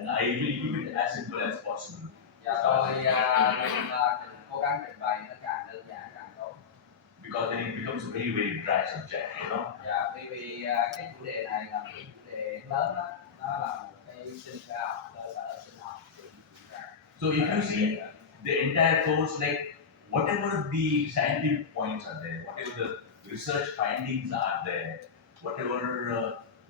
and I will keep it as simple as possible. Dạ tôi cố gắng trình bày nó càng đơn giản càng tốt. Because then it becomes a very, very dry subject, you know. Dạ vì cái chủ đề này là một cái chủ đề lớn đó, nó là một cái sinh học, cơ sở sinh học. So if you see the entire course, like whatever the scientific points are there, whatever the research findings are there, whatever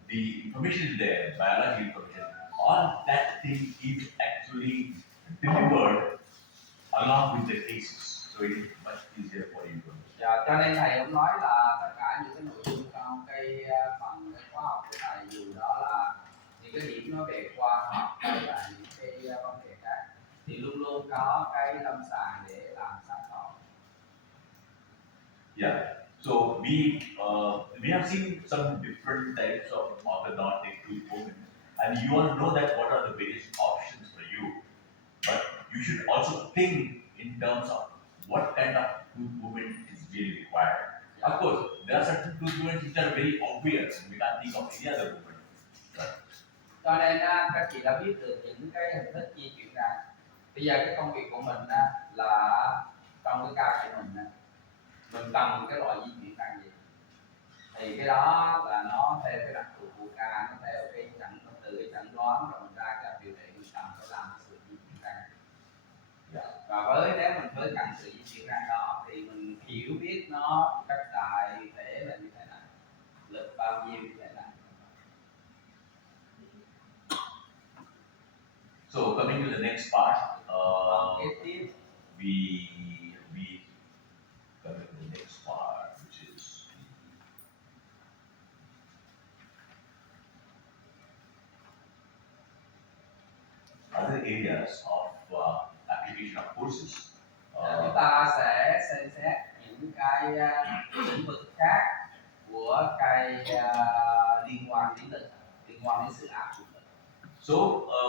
the information is there, biology information, all that thing is actually delivered along with the cases. So it is much easier for you to understand. Dạ, cho nên thầy cũng nói là tất cả những cái nội dung trong cái phần cái khóa học của thầy, dù đó là những cái điểm nói về khoa học hay là những cái vấn đề khác, thì luôn luôn có cái lâm sàng để làm sáng tỏ. Yeah. So we have seen some different types of orthodontic tooth movement, and you all know that what are the various options for you. But you should also think in terms of what kind of tooth movement is really required. Of course, there are certain tooth movements which are very obvious, and we can't think of any other movement. Cho nên các chị đã biết được những cái hình thức di chuyển răng. Bây giờ cái công việc của mình là trong cái ca của mình cần cái loại di chuyển răng gì, thì cái đó là nó theo cái đặc thù của ca, nó theo cái từ cái chẩn đoán rồi mình ra cái điều trị mình cần phải làm sự di chuyển răng. Và nếu mình với cần sự di chuyển răng đó thì mình hiểu biết nó cách đại thể là như thế nào, lực bao nhiêu như thế nào. So coming to the next part, we coming to the next part, which is other areas of application of forces. Chúng ta sẽ xem xét những cái lĩnh vực khác của cái liên quan đến lực, liên quan đến sự áp dụng lực. So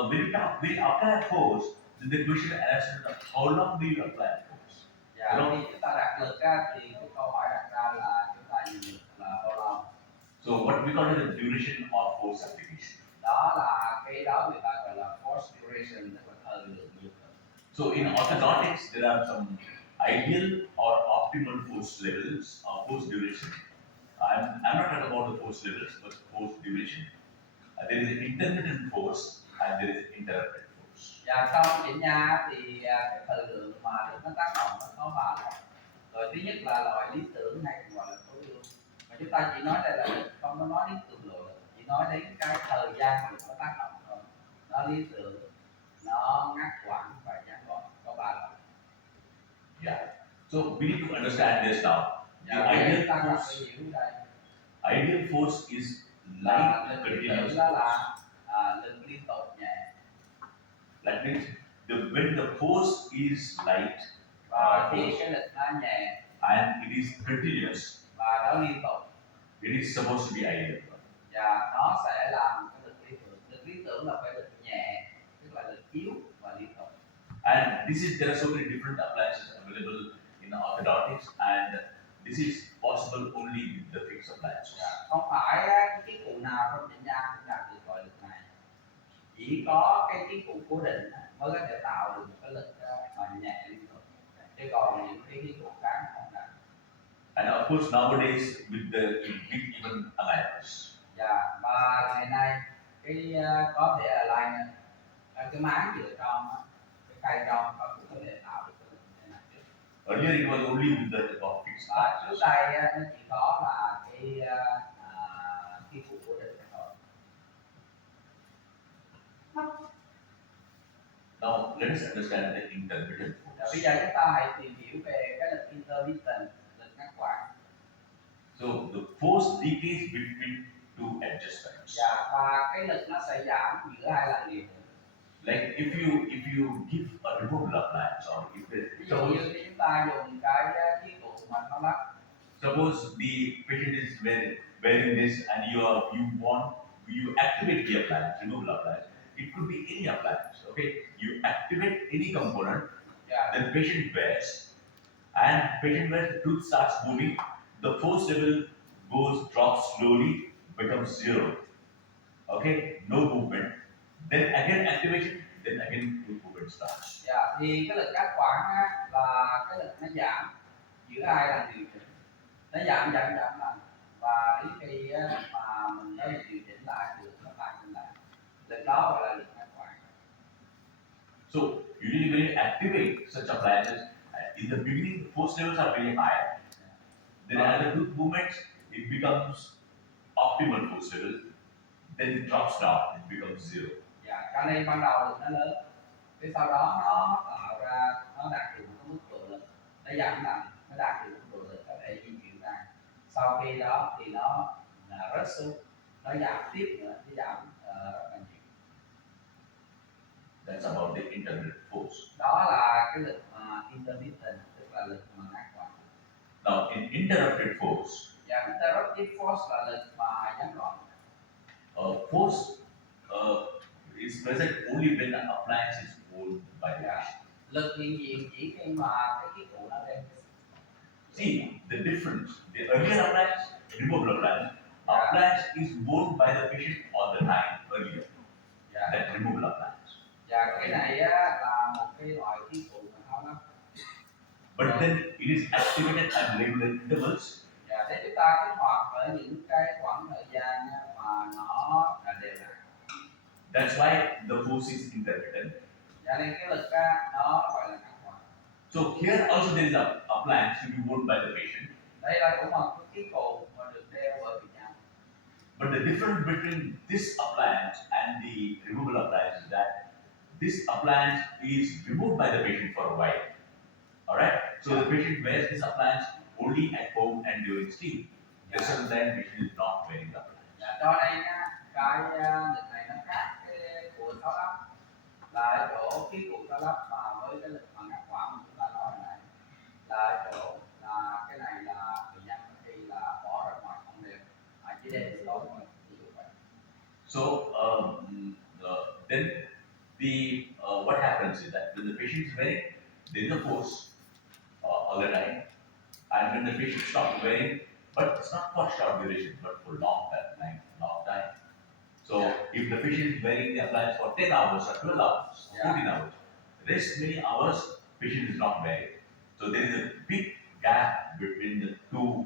when we apply force, then the question is how long do you apply force? Dạ, khi chúng ta đặt lực thì cái câu hỏi đặt ra là chúng ta dùng lực là bao lâu? So what we call it the duration of force application. Đó là cái đó người ta gọi là force duration, tức là thời lượng lực. So in orthodontics, there are some ideal or optimal force levels of force duration. I'm not talking about the force levels, but force duration. There is an intermittent force and there is interrupted force. Và trong chuyển nha thì cái thời lượng mà được nó tác động nó có ba loại. Rồi thứ nhất là loại lý tưởng hay còn gọi là tối ưu. Mà chúng ta chỉ nói đây là lực, không có nói đến cường độ lực, chỉ nói đến cái thời gian mà được nó tác động thôi. Nó lý tưởng, nó ngắt quãng và ngắn gọn, có ba loại. Yeah. So we need to understand this now. The ideal force is light continuous. Đó là lực liên tục nhẹ. That means when the force is light và khi cái lực nó nhẹ and it is continuous và nó liên tục, it is supposed to be ideal. Và nó sẽ làm cái lực lý tưởng. Lực lý tưởng là phải lực nhẹ, tức là lực yếu và liên tục. And there are so many different appliances available in orthodontics, and this is possible only with the fixed appliances. Không phải cái cụ nào trong chỉnh nha cũng đạt được loại lực này. Chỉ có cái cụ cố định mới có thể tạo được một cái lực mà nhẹ liên tục. Chứ còn những cái cụ khác không đạt. And of course nowadays with even aligners. Dạ, và ngày nay cái có thể aligner, cái máng giữa trong, cái cây trong và cũng có thể tạo được cái lực như thế này. Earlier it was only with the fixed appliances. Trước đây nó chỉ có là cái cụ cố định thôi. Now let us understand the intermittent force. Bây giờ chúng ta hãy tìm hiểu về cái lực intermittent, lực ngắt quãng. So the force decays between two adjustments. Và cái lực nó sẽ giảm giữa hai lần liền. Like if you give a removable appliance or ví dụ như chúng ta dùng cái chiếc cụ mà nó lắc. Suppose the patient is wearing this and you activate the appliance, removable appliance. It could be any appliance. Okay, you activate any component. Then patient wears, and patient wears, the tooth starts moving. The force level drops slowly, becomes zero. Okay, no movement. then again activation, then again tooth movement starts. Dạ, thì cái lực cắt quản á, là cái lực nó giảm giữa hai lần điều chỉnh, nó giảm lần và đến khi á, mà mình tới mình điều chỉnh lại được nó lại lên lại, lực đó gọi là lực cắt quản. So usually when you activate such appliances, in the beginning the force levels are very high. Then as the tooth movements, it becomes optimal force level. Then it drops down, it becomes zero. Dạ, cho nên ban đầu lực nó lớn, cái sau đó nó tạo ra nó đạt được một cái mức độ lực, nó giảm dần, nó đạt được mức độ lực có thể di chuyển ra. Sau khi đó thì nó rớt xuống, nó giảm tiếp nữa, nó giảm rất là nhiều. That's about the intermittent force. Đó là cái lực intermittent, tức là lực mà ngắt quãng. Now in interrupted force, Và interrupted force là lực mà gián đoạn. Force is present only when the appliance is owned by the Yeah. patient. Lực hiện diện chỉ khi mà cái khí cụ nó đem. See the difference. The earlier appliance, removable appliance, Yeah. appliance is owned by the patient all the time earlier. Yeah. That removable appliance. Và cái này á, là một cái loại khí cụ mà tháo lắm. But then it is activated at regular intervals. Và để chúng ta kích hoạt ở những cái khoảng thời gian mà nó là đều đặn. That's why the force is intermittent. Cho nên cái lực á, nó gọi là ngắt quãng. So here also there is a appliance to be worn by the patient. Đây là cũng một cái khí cụ mà được đeo ở Việt Nam. But the difference between this appliance and the removable appliance is that this appliance is removed by the patient for a while. Alright? So the patient wears this appliance only at home and during sleep. Rest of the time, patient is not wearing the appliance. Cho nên cái lực này nó khác cái của tháo lắp, là ở chỗ khí cụ tháo lắp mà với cái lực mà ngắt quãng mà chúng ta nói hồi nãy, là ở chỗ là cái này là bệnh nhân khi là bỏ ra ngoài không đều, chỉ đem từ đó thôi. So then what happens is that when the patient is wearing, there is a force all the time, and when the patient stops wearing, but it's not for short duration, but for long time. So if the patient is wearing the appliance for 10 hours or 12 hours, 14 hours, rest many hours, patient is not wearing. So there is a big gap between the two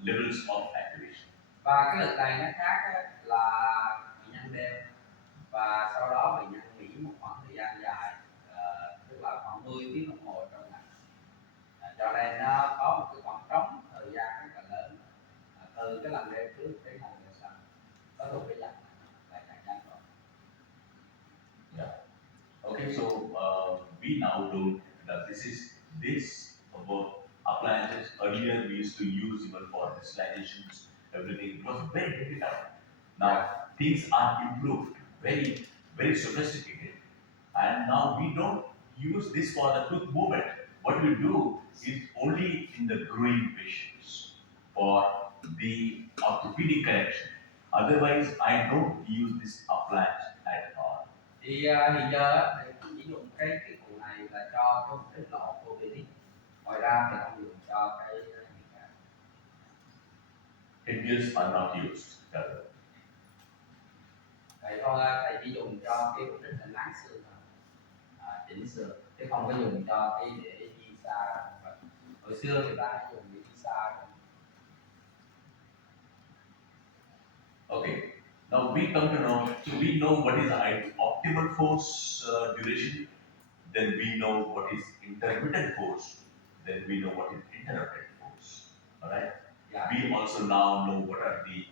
levels of activation. Và cái lực này nó khác là bệnh nhân đeo và sau đó bệnh nhân nghỉ một khoảng thời gian dài, tức là khoảng 10 tiếng đồng hồ trong ngày. Cho nên nó có một cái khoảng trống thời gian rất là lớn từ cái lần đeo trước đến lần đeo sau. Có một cái dặn là chắc chắn rồi. Yeah. Okay, so we now know that this about appliances. Earlier we used to use even for digitalizations, everything. It was very difficult. Now things are improved, very sophisticated, and now we don't use this for the tooth movement. What we do is only in the growing patients for the orthopedic correction. Otherwise, I don't use this appliance at all. Thì hiện giờ thì chỉ dùng cái cụ này là cho cái mục đích là orthopedic. Ngoài ra thì không dùng cho cái gì cả. Headgears are not used. Thầy thôi, thầy chỉ dùng cho cái mục đích là nắn xương thôi, chỉnh xương, chứ không có dùng cho cái để di xa. Hồi xưa người ta hay dùng để di xa. Okay. Now we come to know. So we know what is optimal force duration. Then we know what is intermittent force. Then we know what is interrupted force. All right. Yeah. We also now know what are the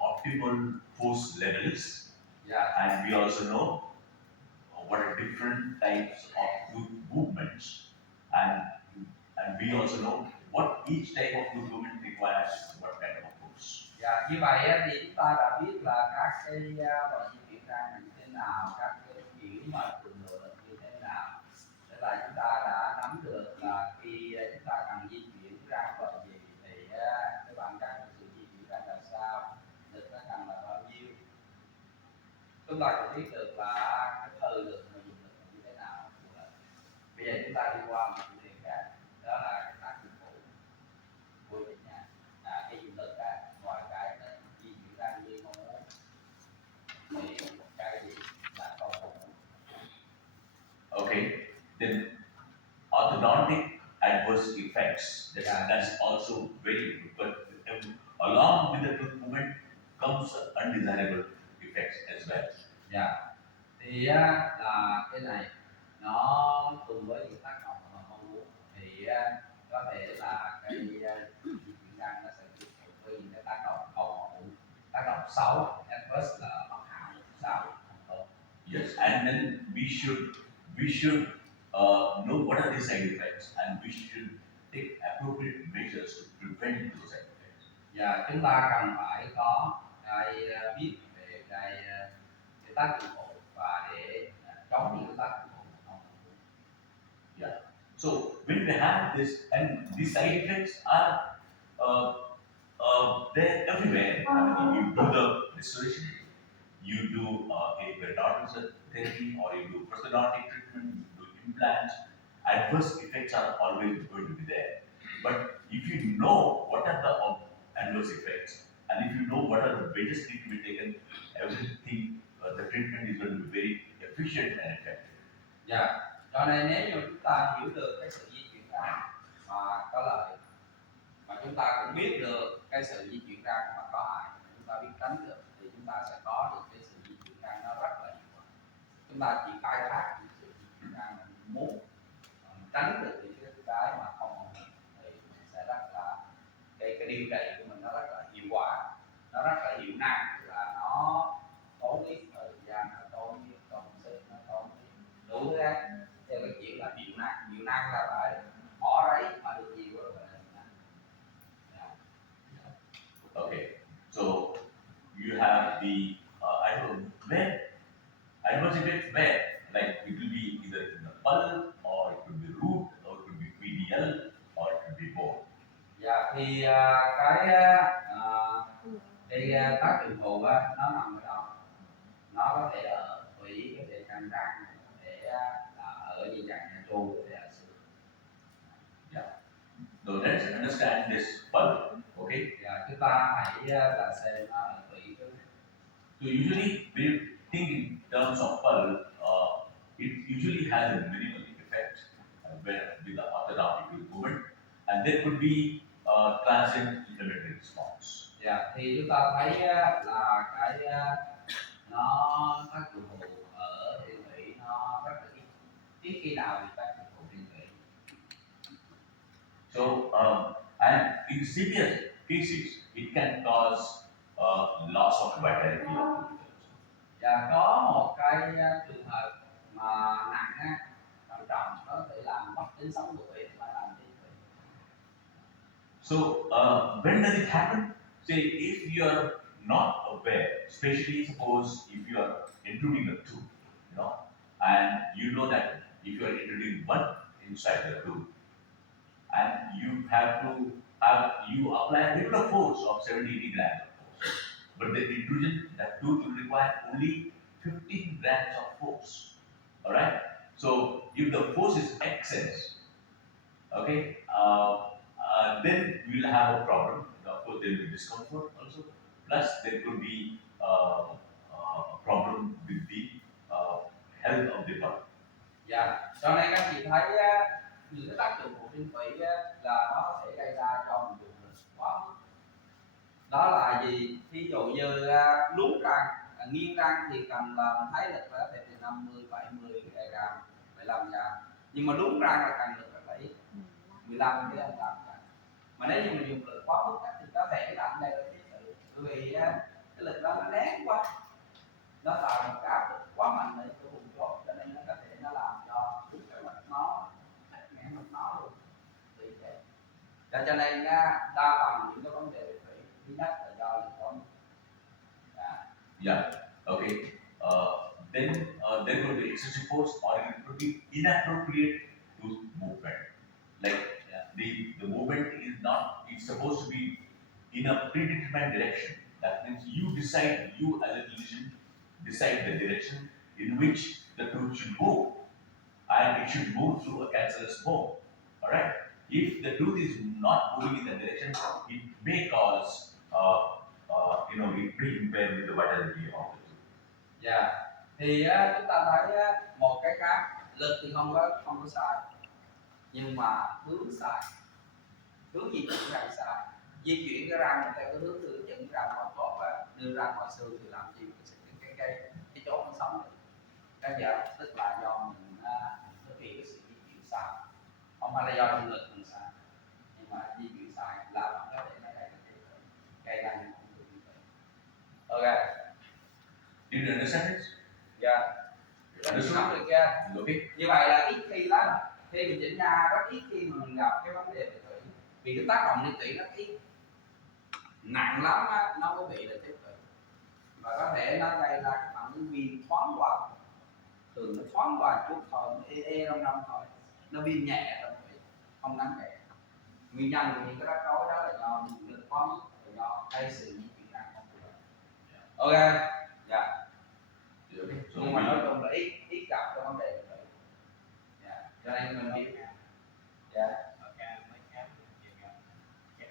optimal force levels, and we also know what are different types of tooth movements, and we also know what each type of tooth movement requires what kind of force. Như vậy thì chúng ta đã biết là các cái loại di chuyển răng như thế nào, các cái chuyển mà cường độ lực như thế nào. Thế là chúng ta đã nắm được là khi chúng ta cần di chuyển răng loại gì thì các bạn cần sự di chuyển răng là sao, lực nó cần là bao nhiêu. Chúng ta cũng biết được là cái thời lượng mà dùng lực như thế nào. Bây giờ chúng ta đi qua một chủ đề khác, đó là tác dụng phụ của bệnh nhân. Khi dùng lực ngoài cái di chuyển răng như mong muốn. That's also very good. But along with the tooth movement comes undesirable effects as well. Thì là cái này nó cùng với những tác động mà mong muốn thì có thể là cái di chuyển răng nó sẽ tiếp tục với những cái tác động hậu hữu, tác động xấu, adverse là bất hảo xấu không tốt. Yes, and then we should know what are the side effects, and we should take appropriate measures to prevent those side effects. Và chúng ta cần phải có cái biết về cái tác dụng phụ và để chống những cái tác dụng phụ không mong muốn. Yeah. So when we have this, and these side effects are they're everywhere. I mean, you do the restoration, you do a periodontal therapy, or you do prosthodontic treatment, you do implants. Adverse effects are always going to be there. But if you know what are the adverse effects, and if you know what are the measures need to be taken, everything, the treatment is going to be very efficient and effective. Cho nên nếu như chúng ta hiểu được cái sự di chuyển răng mà có lợi, mà chúng ta cũng biết được cái sự di chuyển răng mà có hại, chúng ta biết tránh được thì chúng ta sẽ có được cái sự di chuyển răng nó rất là hiệu quả. Chúng ta chỉ khai thác những sự di chuyển răng mà mình muốn, tránh được những cái mà không mong muốn thì mình sẽ rất là cái điều trị của mình nó rất là hiệu quả, nó rất là hiệu năng, là nó tốn ít thời gian, nó tốn ít công sức, nó tốn đủ cái theo cái chuyện là hiệu năng là phải bỏ đấy mà được nhiều đó là hiệu năng. Okay, so you have the I don't know where adverse effects where, like it will be either in the pulp, or it could be root, or it could be PDL, or it could be both. Thì cái tác dụng phụ nó nằm ở đâu? Nó có thể ở tủy, có thể căng răng, có thể là ở dây chằng nha chu, có thể ở xương. So let's understand this pulp. Okay. Chúng ta hãy là xem nó ở tủy trước. So usually when you think in terms of pulp, it usually has a minimal effect with the orthodontic movement, and there could be transient inflammatory response. Thì chúng ta thấy là cái nó tác dụng phụ ở tiền tủy nó rất là ít. Ít khi nào bị tác dụng phụ tiền tủy. So and in severe cases, it can cause loss of vitality of the tooth. Và có một cái trường hợp mà nặng trầm trọng nó có thể làm mất tính sống của tủy và làm tiền tủy. So when does it happen? Say if you are not aware, especially suppose if you are intruding a tooth, and you know that if you are intruding one inside the tooth, and you have to you apply a little of force of 70-80 grams of force, but the intrusion, that tooth will require only 15 grams of force. All right. So if the force is excess, okay, then we will have a problem. Of course, there will be discomfort also. Plus, there could be a problem with the health of the body. Cho nên các chị thấy những cái tác dụng của tiền tủy là nó sẽ gây ra cho mình dùng lực quá mức. Đó là gì? Ví dụ như lún răng, nghiêng răng thì cần là mình thấy lực là từ 50, 70 gram, 15 gram. Nhưng mà lún răng là cần lực là ít, 15 đến 15 gram. Mà nếu như mình dùng lực quá mức thì có thể là đây là cái sự, bởi vì cái lực đó nó nén quá, nó tạo một cái áp lực quá mạnh ở cái vùng chốt, cho nên nó có thể nó làm cho cái mạch nó ngẽn mạch nó luôn. Cho nên đa phần những cái vấn đề về thủy, thứ nhất là do lực quá mức. Okay. Then there could be excessive force, or it could be inappropriate tooth movement. Like the movement is not, it's supposed to be in a predetermined direction. That means you as a clinician decide the direction in which the tooth should move, and it should move through a cancerous bone. All right. If the tooth is not moving in that direction, it may cause it may impair with the vitality of the tooth. Thì chúng ta thấy một cái khác, lực thì không có sai, nhưng mà hướng sai. hướng di chuyển răng sai, di chuyển cái răng theo cái hướng đưa dẫn răng ngoài cột và đưa răng ngoài xương thì làm gì cái chỗ nó sống được. Cái giờ tức là do mình thực hiện cái sự di chuyển sai, không phải là do năng lực mình sai, nhưng mà di chuyển sai là nó có thể nó gây ra những không được. Ok. Did you understand it? Dạ. Understood? Nắm được chưa? Okay. Như vậy là ít khi lắm, khi mình chỉnh nha rất ít khi mà mình gặp cái vấn đề về tủy, vì cái tác động liên tủy rất ít, nặng lắm á, nó có bị là chết tủy và có thể nó gây ra cái phản ứng viêm thoáng qua, thường nó thoáng qua chút thôi, trong thôi, nó viêm nhẹ trong tủy, không đáng kể. Nguyên nhân của những cái rắc rối đó là do lực thoáng, là do cái sự di chuyển răng không phù hợp. Ok. Dạ. Nhưng mà nói chung là ít gặp cái vấn đề về tủy. Dạ. Cho nên mình biết. Dạ.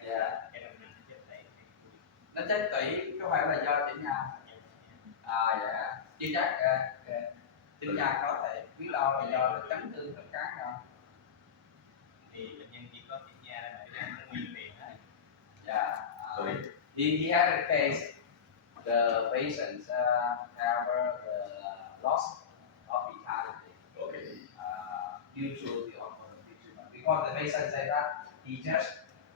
Dạ. Nó chết tủy có phải là do chỉnh nha? Dạ. Chưa chắc. Chỉnh nha có thể biết đâu là do chấn thương khớp cắn không? Thì bệnh nhân chỉ có chỉnh nha để cho nó nguyên miệng thôi. Yeah. Sorry. He had a case. The patients have the loss of vitality. Okay. Due to the orthodontic treatment. Because the patient said that he just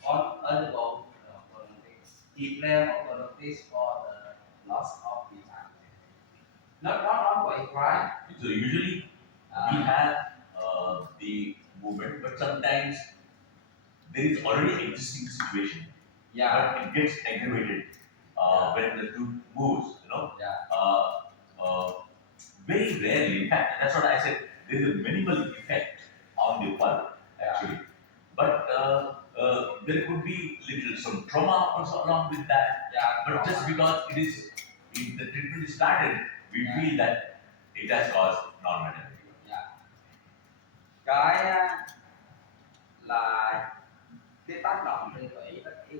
undergo orthodontics. He blamed orthodontics for the loss of vitality. Not quite right. So usually we have the movement, but sometimes there is already existing situation, Yeah. but it gets aggravated when the tooth moves. You know, Yeah. very rarely. In fact, that's what I said. There is a minimal effect on the pulp actually, but there could be little some trauma also along with that. Yeah. But just because if the treatment is started, we feel that it has caused non-management. Cái là cái tác động trên tủy rất ít,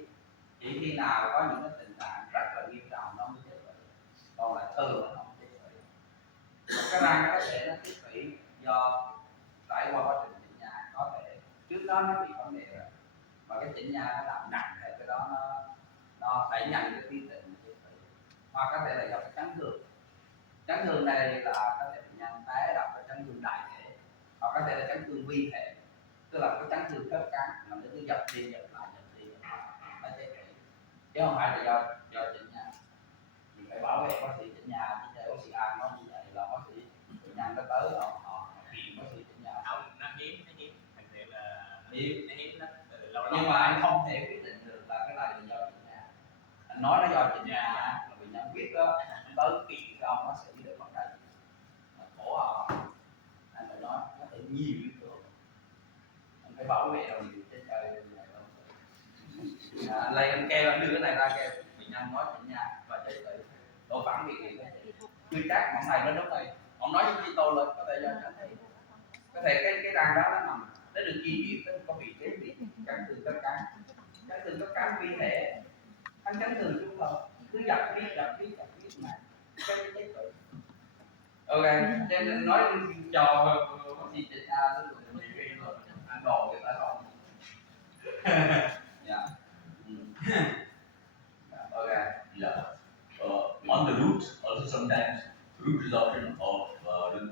chỉ khi nào có những cái tình trạng rất là nghiêm trọng nó mới chết tủy, còn lại thường là không chết tủy. Cái răng có thể nó chết tủy do trải qua quá trình chỉnh nha, có thể trước đó nó bị vấn đề rồi và cái chỉnh nha nó làm nặng thì cái đó nó đẩy nhanh cái tiến trình chết tủy, hoặc có thể là do cái chấn thương này là có thể bệnh nhân té đập vào chấn thương đại thể, hoặc có thể là chấn thương vi thể, tức là cái chấn thương khớp cắn mà nó cứ dập đi dập lại nó chết tủy, chứ không phải là do chỉnh nha. Thì phải bảo vệ bác sĩ chỉnh nha, chứ bác sĩ An nói như vậy là bác sĩ bệnh nhân nó tới họ kiện bác sĩ chỉnh nha. Không, nó hiếm thật sự là hiếm nó từ lâu Nhưng mà anh không thể quyết định được là cái này là do chỉnh nha. Anh nói nó do chỉnh nha là bệnh nhân biết đó, tới kiện cái ông bác sĩ được vấn đề khổ họ, anh phải nói nó phải nhiều yếu tố, anh phải bảo vệ đồng nghiệp trên trời như vậy đâu. Anh lấy anh kêu, anh đưa cái này ra kêu bệnh nhân nói chỉnh nha và chết tủy, tôi phản biện gì chưa chắc ông này nó đúng rồi, ông nói với tôi là có thể do chấn thương, có thể cái răng đó nó nằm nó được di chuyển tới có vị trí bị chấn thương khớp cắn vi thể, anh chấn thương chúng tôi cứ dập biết này cái chết tủy. Ok, cho nên nói cho bác sĩ chỉnh nha nó được anh đồ người ta không. Yeah. Okay. Yeah. On the root, also sometimes root resorption of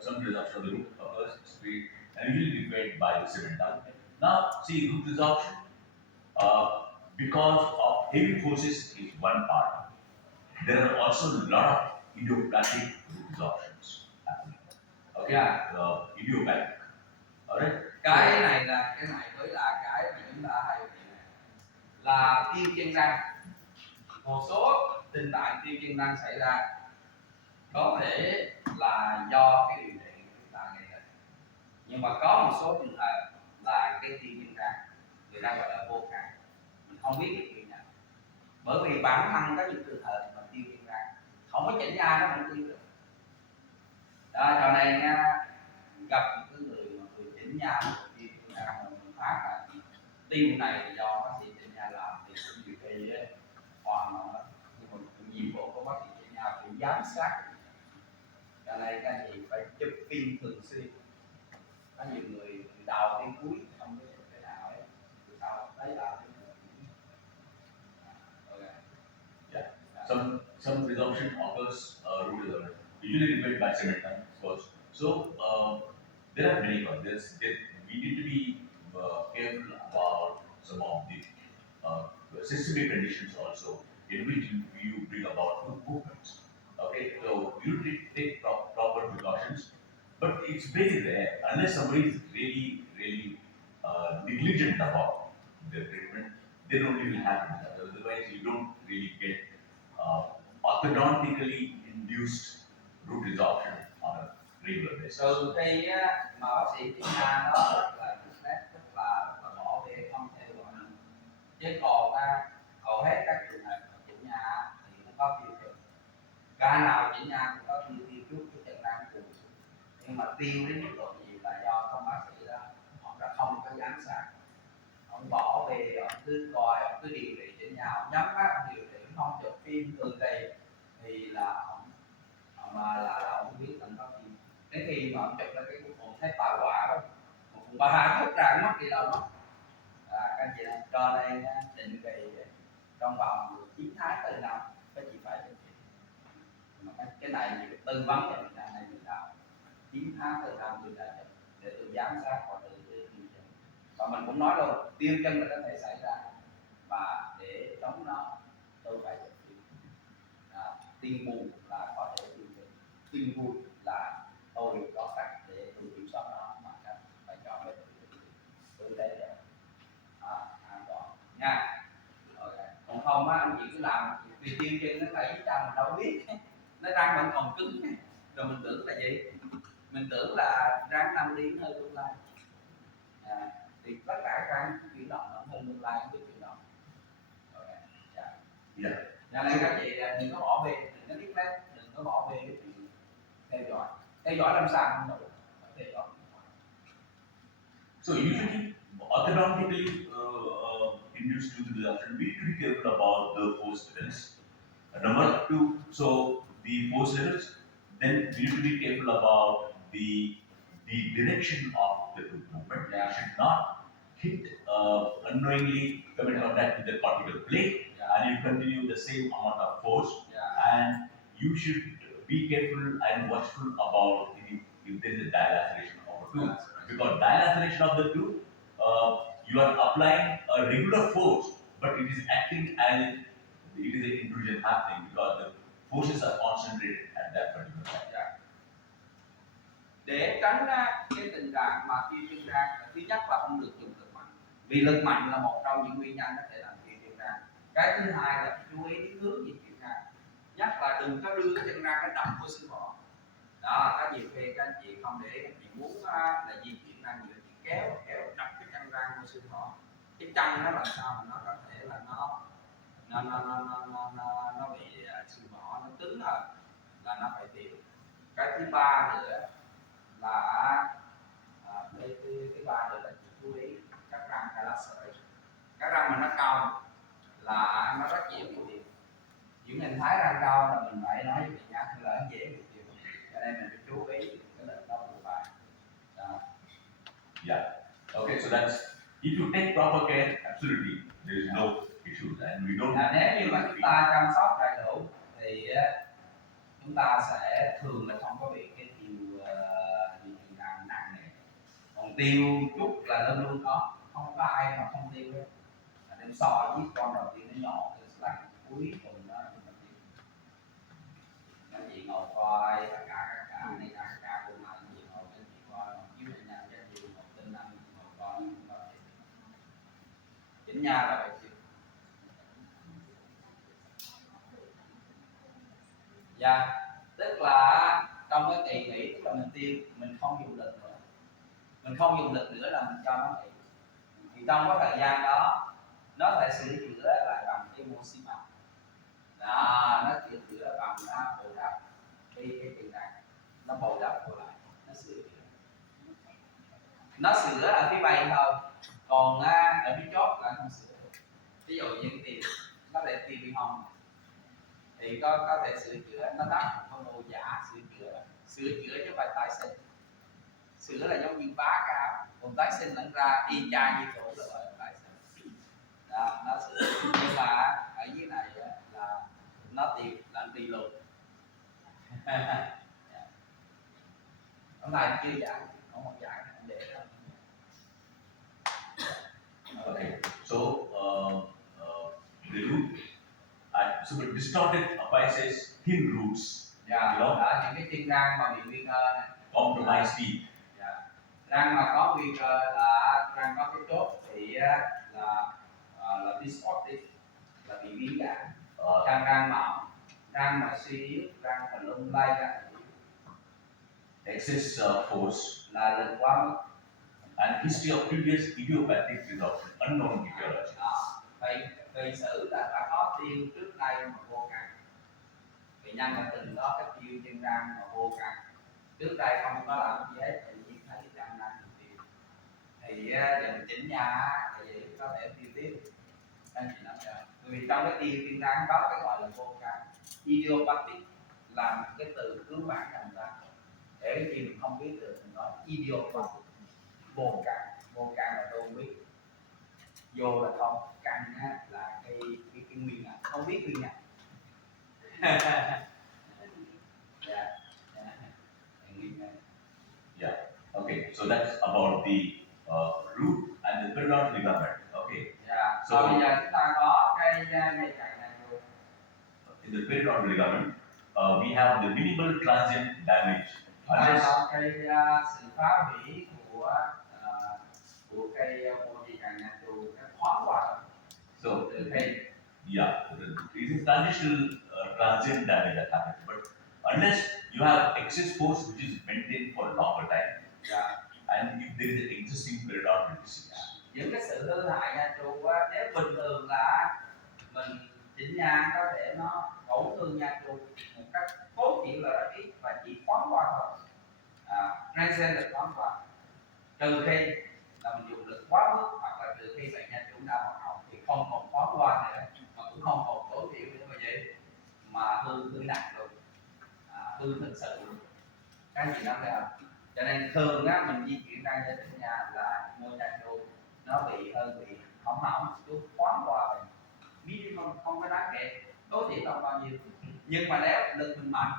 some resorption of the root occurs straight and usually repaired by the cement. Now, see, root resorption because of heavy forces is one part. There are also a lot of idiopathic root resorptions happening. Okay, idiopathic. Alright. Cái này với là cái mà chúng ta hay là tiêu chân răng. Một số tình trạng tiêu chân răng xảy ra có thể là do cái điều trị của chúng ta gây ra, nhưng mà có một số trường hợp là cái tiêu chân răng người ta gọi là vô cảm, mình không biết được nguyên nhân, bởi vì bản thân có những trường hợp mà tiêu chân răng không có chỉnh nha nó vẫn tiêu được. Đó, trò này nha, gặp những cái người mà người chỉnh nha tiêu chân răng mà mình phát là tiêu này là do bác sĩ chỉnh nha làm thì cũng nhiều khi hoàn nó, nhưng mà nhiệm vụ của bác sĩ chỉnh nha phải giám sát. Cho nên các anh chị phải chụp phim thường xuyên. Có nhiều người đào tim cuối không biết thế nào ấy, từ sau thấy đào tim some resorption occurs root resorption, usually repaired by cement first. So there are many causes. We need to be careful about some of the systemic conditions also in which you bring about good movements. Okay, so you need to take proper precautions, but it's very rare unless somebody is really negligent about the treatment. Then only will happen. Otherwise, you don't really get orthodontically induced root resorption on a regular basis. Từ khi á, mà bác sĩ kiểm tra nó rất là bỏ bê không thể gọi mình, chứ còn hầu hết các trường hợp chỉnh nha thì nó có tiêu chuẩn, ca nào chỉnh nha cũng có tiêu trước cái chân răng cùng, nhưng mà tiêu đến mức độ gì là do các bác sĩ đó họ đã không có giám sát, ông bỏ về ông cứ coi ông cứ điều trị chỉnh nha, ông nhắm mắt ông điều trị không chụp phim từ thì là ông biết là có gì. Đến khi mà ông chụp ra cái cuối cùng thấy quả quả đó, 1/3 thuốc ra mất đi đâu mất. Các anh chị em cho nên định kỳ trong vòng 9 tháng tới năm các chị phải thực hiện. Mà cái này thì tư vấn cho mình này mình đạo 9 tháng tới năm tôi đã để tôi giám sát và tự tiêu chân. Và mình cũng nói luôn tiêu chân là có thể xảy ra, và để chống nó tôi phải thực hiện. Tiên buồn là có thể tiêu chân, tiên vui là tôi có cách để tôi kiểm soát nó, mà cách phải chọn cái tư thế để an toàn nha. Okay. Còn không á anh chị cứ làm vì tiêu chân nó phải cho mình đâu biết, nó răng vẫn còn cứng rồi mình tưởng là gì, mình tưởng là răng nằm đi hơi tương lai, thì tất cả răng chuyển động nó hơi tương lai không biết chuyển động. Okay. Yeah. Nên là các chị đừng có bỏ bê, đừng có tiếc lép, đừng có bỏ bê cái chuyện theo dõi lâm sàng không đủ, theo dõi. So usually orthodontically induced tooth resorption, we need to be careful about the force levels. Number two, so the force levels, then we need to be careful about the direction of the tooth movement. Yeah. You should not hit unknowingly come in contact with the cortical plate, and you continue the same amount of force. And you should be careful and watchful about if there is a dilaceration of a tooth. Because dilaceration of the tooth, you are applying a regular force, but it is acting as if it is an intrusion happening because the forces are concentrated at that particular time. Để tránh cái tình trạng mà tiêu chân răng, thứ nhất là không được dùng lực mạnh, vì lực mạnh là một trong những nguyên nhân có thể làm tiêu chân răng. Cái thứ hai là chú ý đến hướng di chuyển răng, nhất là đừng có đưa cái chân răng nó đập vô xương vỏ. Đó, có nhiều khi các anh chị không để anh chị muốn là di chuyển răng nhiều, chị kéo đập cái chân răng vô xương vỏ, cái chân nó làm sao mà nó có thể là nó bị xương vỏ nó cứng hơn, là nó phải tiêu. Cái thứ ba nữa là cái ba nữa là chú ý các răng hay là sợi, các răng mà nó cao là nó rất dễ bị tiêu. Những hình thái răng cao là mình phải nói với mình nhá, là nó dễ bị tiêu, cho nên mình phải chú ý cái lệnh đó của bạn. Yeah. Okay, so that's if you take proper care, absolutely there is no issues, and we don't. Nếu như mà chúng ta chăm sóc đầy đủ thì chúng ta sẽ thường là không có bị cái tiêu nặng nề. Còn tiêu chút là luôn luôn có, không có ai mà không tiêu hết. Đem so với con đầu tiên nó nhỏ thì là cuối cùng đó mình tiêu. Các chị ngồi coi tất cả này cả cùng lại chị ngồi các chị coi chiếu này nha, các chị ngồi tin anh ngồi coi chỉnh nha là phải tiêu. Tức là trong cái kỳ nghỉ tức là mình tiêu, mình không dùng lực nữa, là mình cho nó nghỉ. Thì trong cái thời gian đó nó phải sửa chữa lại bằng cái Mosima, nó sửa chữa bằng nó bồi đắp cái tình trạng, nó bồi đắp lại, nó sửa ở phía bay thôi, còn ở phía chót là không sửa. Ví dụ như tiền nó để tiền bị hỏng thì có thể sửa chữa, nó đắp không đồ giả, sửa chữa chứ phải tái sinh. Sửa là giống như bá cao, còn tái sinh lẫn ra y chang như chỗ là gọi là tái sinh. Đó, nó sửa. Nhưng mà ở dưới này là nó đi luôn. Hôm nay chưa giải, không một giải để đó. Okay, so the root, so the distorted apices, thin roots, Dạ, you know, đó những cái chân răng mà bị nguy cơ này. compromised teeth. Dạ. Răng mà có nguy cơ là răng có cái chốt thì là distorted, là bị biến dạng. Răng mỏng, răng mà suy yếu, răng mà lung lay ra, Excess force, là lực quá mức. and history of previous idiopathic resorption, unknown etiology. Vậy sử là đã có tiêu trước đây mà vô căn. Bệnh nhân đã từng có cái tiêu chân răng mà vô căn. Trước đây không có làm gì hết, tự nhiên thấy răng răng tiêu. Thì giờ mình chỉnh nha thì có thể tiêu tiếp. Anh chị nói rồi. Vì trong cái tiêu chân răng có cái gọi là vô căn. Idiopathic là một cái từ cứu vãn răng răng. Để khi mình không biết được mình nói idiopathic. Vô căn là tôi không biết. Vô là không, căn là cái nguyên nhân, không biết nguyên nhân. Yeah. Okay. So that's about the root and the periodontal ligament. Okay. Dạ. So Bây giờ chúng ta có cái dây chằng này luôn. in the periodontal ligament, we have the minimal transient damage. Chúng ta có cái sự phá hủy của cây bộ dây chằng này từ cái thoáng qua. So từ cây. yeah, it is transitional transient damage that happens. But unless you have excess force which is maintained for a longer time, and if there is an existing periodontal disease. Những cái sự hư hại nha chú á, nếu bình thường là mình chỉnh nha có thể nó tổn thương nha chú một cách tối thiểu là rất ít và chỉ thoáng qua thôi. Transient là thoáng qua. Trừ khi là mình dùng lực quá mức hoặc là trừ khi bệnh nhân chúng ta hoạt động thì không còn thoáng qua nữa mà cũng không còn tối thiểu nữa mà vậy mà hư nặng luôn, hư thực sự luôn. Cái gì đó thấy không? Cho nên thường á mình di chuyển răng cho chỉnh nha là môi nha chú nó bị hỏng chút thoáng qua vậy, minimum không có đáng kể, tối thiểu là bao nhiêu. Nhưng mà nếu lực mình mạnh,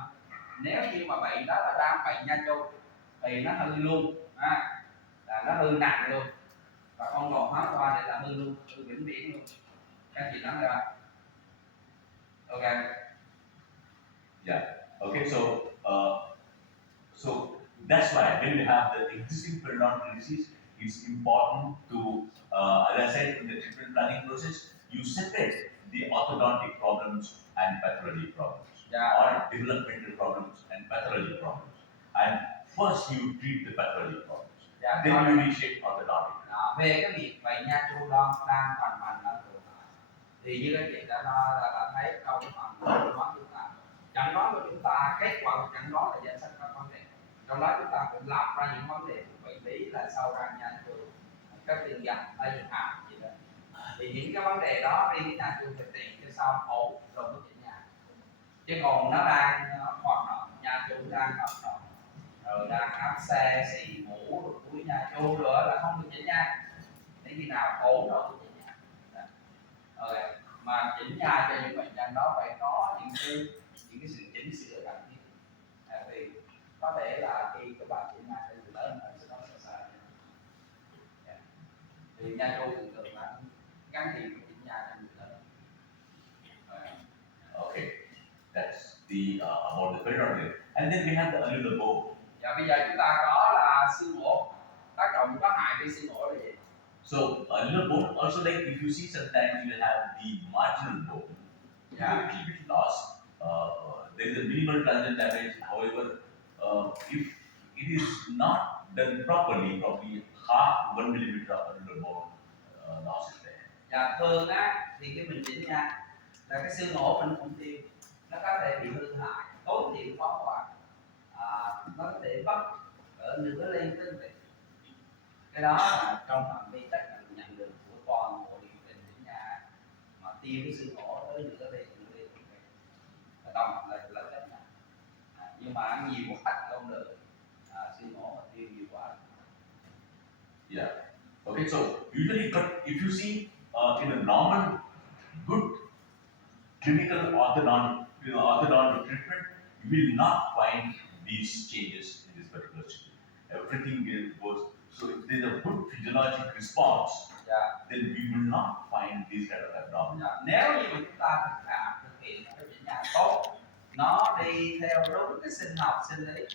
nếu như mà bệnh đó là đang bệnh nha chú thì nó hư luôn, là nó hư nặng luôn và không còn thoáng qua để là hư luôn, hư vĩnh viễn luôn. Các chị nói ra. Okay. Yeah. Okay. So that's why when we have the existing periodontal disease, it's important to, as I said in the treatment planning process, you separate the orthodontic problems and pathology problems, or developmental problems and pathology problems. And first you treat the pathology problems, then you reshape orthodontic. Về cái việc bệnh nha chú đang hoàn thành ở thường thì như các chị đã thấy câu hỏi của chúng ta, chẩn đoán của chúng ta, kết quả của chẩn đoán là danh sách các vấn đề, trong đó chúng ta cũng lọc ra những vấn đề của bệnh lý là sau răng nha chú, các đường dặn tay hàm gì đó, thì những cái vấn đề đó đi nha chú thực hiện cho xong ổn rồi mới chỉnh nha. Chứ còn nó đang hoạt động nha chú đang hoạt động rồi đang áp xe xì mũ rồi túi nha chú nữa là không được chỉnh nha, để khi nào ổn rồi mới chỉnh nha. Okay. Mà chỉnh nha cho những bệnh nhân đó phải có những cái sự chỉnh sửa cần thiết. Vì có thể là khi các bạn chỉnh nha thì lớn nó sẽ có sai. Thì nha chú thường thường là gắn liền với chỉnh nha cho người lớn. Okay, that's the about the periodontal, and then we have the allular bone. Dạ bây giờ chúng ta có là xương ổ, tác động có hại với xương ổ là gì? So allular bone also, like if you see sometimes you have the marginal bone, which is a little bit lost. There is a minimal transient damage. However, if it is not done properly, probably half 1 millimeter of allular bone loss is there. Dạ thường á thì khi mình chỉnh nha là cái xương ổ mình cũng tiêu, nó có thể bị hư hại, tối thiểu phá hoại, nó có thể vấp ở nửa lên trên vậy. Cái đó là trong phạm vi tất cả nhận được của toàn bộ điều chỉnh chỉnh nha mà tiêu cái xương ổ tới nửa lên là đồng là chấp nhận. Nhưng mà nhiều một cách không được, xương ổ mà tiêu nhiều quá. Yeah. Okay. So usually, but if you see in a normal, good clinical orthodontic orthodontic treatment, you will not find these changes in this particular student. Everything goes. So if there is a good physiologic response, Dạ. then we will not find these kind of abnormal. Dạ. Nếu như mà chúng ta thực hiện cái chỉnh nha tốt, nó đi theo đúng cái sinh học sinh lý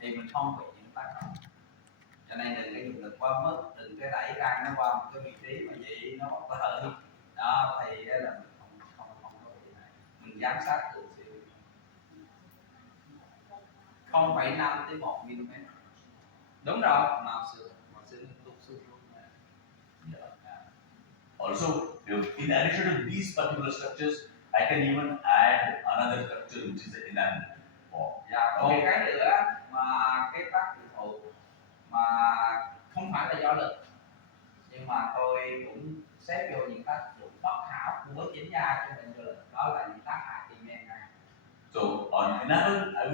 thì mình không bị những tác động. Cho nên đừng cái dùng lực quá mức, đừng cái đẩy răng nó qua một cái vị trí mà vậy nó mất hơi đó thì là mình không có bị này. Mình giám sát thường xuyên 0,5 tới 1 mm. Đúng rồi, màu xương tục xương luôn. Also, in addition to these particular structures, I can even add another structure which is the enamel. Dạ, còn cái nữa mà cái tác dụng phụ mà không phải là do lực, nhưng mà tôi cũng xếp vô những tác dụng bất hảo của chỉnh nha cho bệnh lực, đó là những tác hại tim men răng. So on enamel, I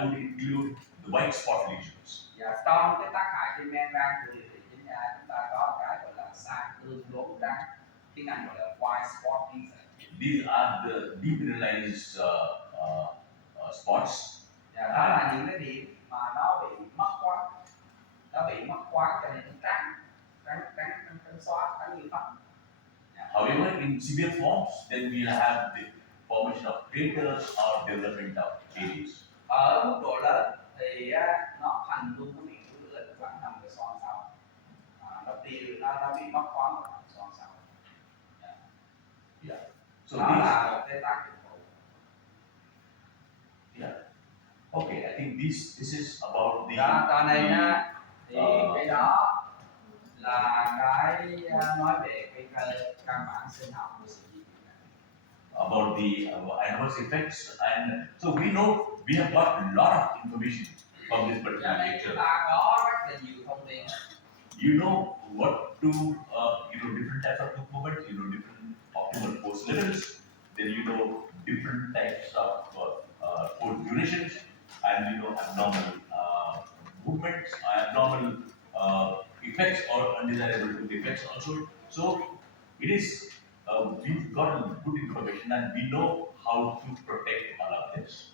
would include the white spot lesions. Và trong cái tác hại tim men răng của điều trị chỉnh nha, chúng ta có cái gọi là sang cương đốm răng, tiếng Anh gọi là white spot lesions. These are the demineralized spots. Và đó là những cái điểm mà nó bị mất khoáng cho nên nó trắng xóa, trắng như phấn. However, in severe forms, then we'll have the formation of craters or development of areas. Ở mức độ lớn thì nó thành luôn cái miệng của lửa khoảng nằm cái xoang sau, nó bị mất khoáng ở xoang sau. Yeah. So đó là một cái tác dụng phụ. Yeah. Okay, I think this is about the. Đó, cho nên thì cái đó là cái nói về cái căn bản sinh học của sự di chuyển này. About the adverse effects, and so we know we have got a lot of information from this particular Cho nên lecture. chúng ta có rất là nhiều thông tin. You know what to, different types of tooth movements, different optimal force levels, then different types of force durations, and abnormal movements, abnormal effects or undesirable tooth effects also. So it is, we've got a good information and we know how to protect all of this.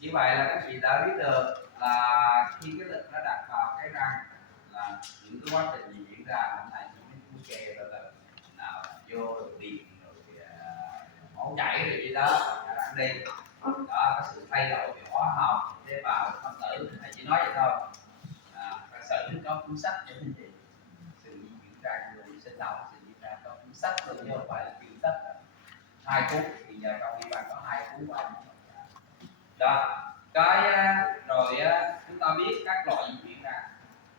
Như vậy là các chị đã biết được là khi cái lực nó đặt vào cái răng là những cái quá trình gì diễn ra hôm nay những cái kè rồi là nào vô rồi điện rồi máu chảy rồi gì đó răng đi đó, có sự thay đổi về hóa học tế bào phân tử thầy chỉ nói vậy thôi. Thật sự có cuốn sách cho anh chị sự di chuyển răng người sinh học sự di chuyển có cuốn sách rồi chứ không phải là chuyên sách 2 cuốn thì giờ trong y ban có 2 cuốn của anh đó. Cái rồi chúng ta biết các loại di chuyển răng,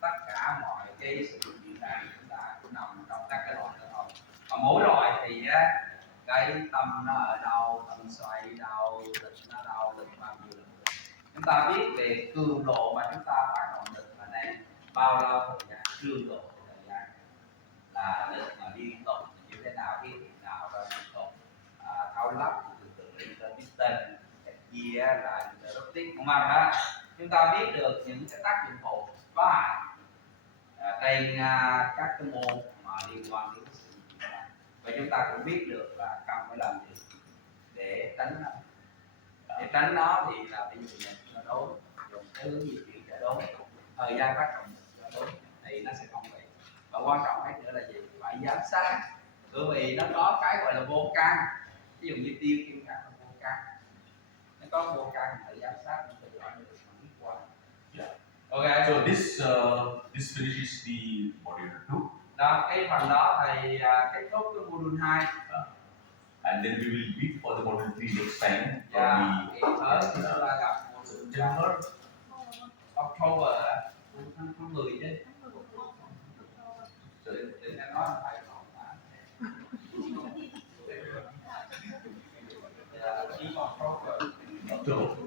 tất cả mọi cái sự di chuyển răng chúng ta cũng nằm trong các cái loại đó thôi. Và mỗi loại thì cái tâm nó ở đâu, tâm xoay đâu, lực nó đâu, lực bao nhiêu lực. Chúng ta biết về cường độ mà chúng ta tác động lực là đây bao lâu thời gian, cường độ thời gian là lực mà liên tục như thế nào, cái hiện nào và liên tục thao lắp từ từ intermittent chia là interrupting của mình đó. Chúng ta biết được những cái tác dụng phụ có hại trên các cái môn mà liên quan đến sự di chuyển và chúng ta cũng biết được là cần phải làm gì để tránh nó. Để tránh nó thì là ví dụ như là đối dùng cái hướng di chuyển cho đối, thời gian tác động cho đối thì nó sẽ không bị. Và quan trọng cái nữa là gì, phải giám sát bởi vì nó có cái gọi là vô căn, ví dụ như tiêu kim căn là vô căn, nó có vô căn phải giám sát mình tự đoạn được mình biết qua. Okay, so this finishes the module 2. Đó, cái phần đó thầy kết thúc cái module 2. And then we will meet for the module 3 next time. Dạ, thì tới chúng ta gặp module September. October, tháng 10 chứ. Đừng nói là phải October.